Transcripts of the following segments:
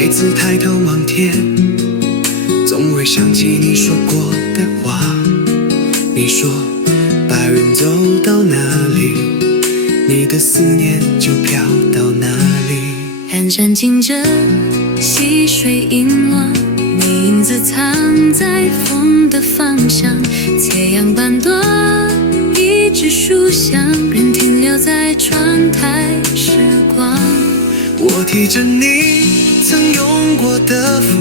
每次抬头望天，总会想起你说过的话。你说白云走到哪里，你的思念就飘到哪里。寒山静着，溪水阴落，你影子藏在风的方向，斜阳半朵，一支书香，人停留在窗台时光。我提着你曾拥过的福，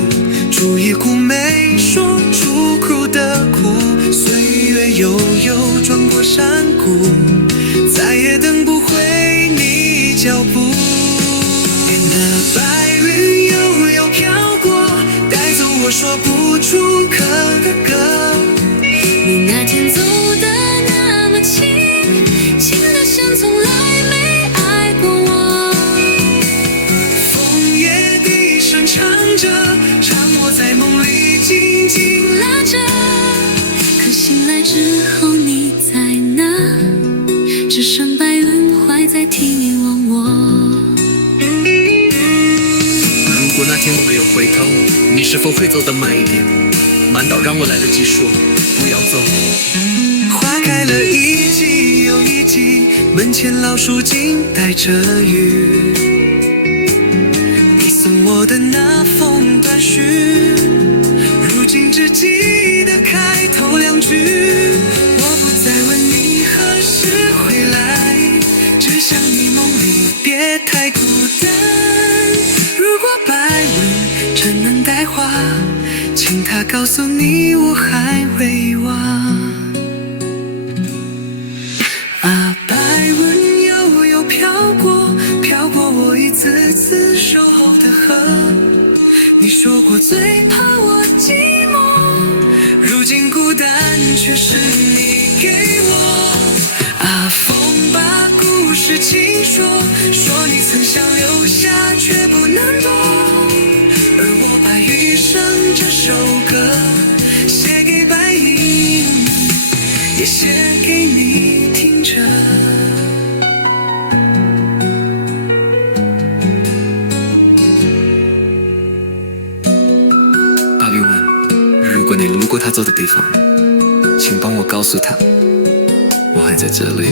煮一壶没说出苦的苦，岁月悠悠转过山谷，再也等不回你脚步。那白云悠悠飘过，带走我说不出口的歌。你那天走得那么轻，轻得像从来没爱过我。枫叶低声唱着，唱我在梦里静静拉着。可醒来之后你在哪？只剩白云还在替你望我。如果那天我没有回头，你是否会走得慢一点，慢到让我来得及说不要走。花开了一季又一季，门前老树静待着雨。你送我的那封短讯，如今只记得开头两句。我不再问你何时回来，只想你梦里别太孤单。如果白云真能带花，请他告诉你我还未忘。啊，白云悠悠飘过，飘过我一次次守候的河。你说过最怕我寂寞，如今孤单却是你给我。啊，风把故事轻说，说你曾想留下却不能躲，而我把余生这首歌写给白云，也写给你听着。巴比文，如果你路过他走的地方，请帮我告诉他，我还在这里。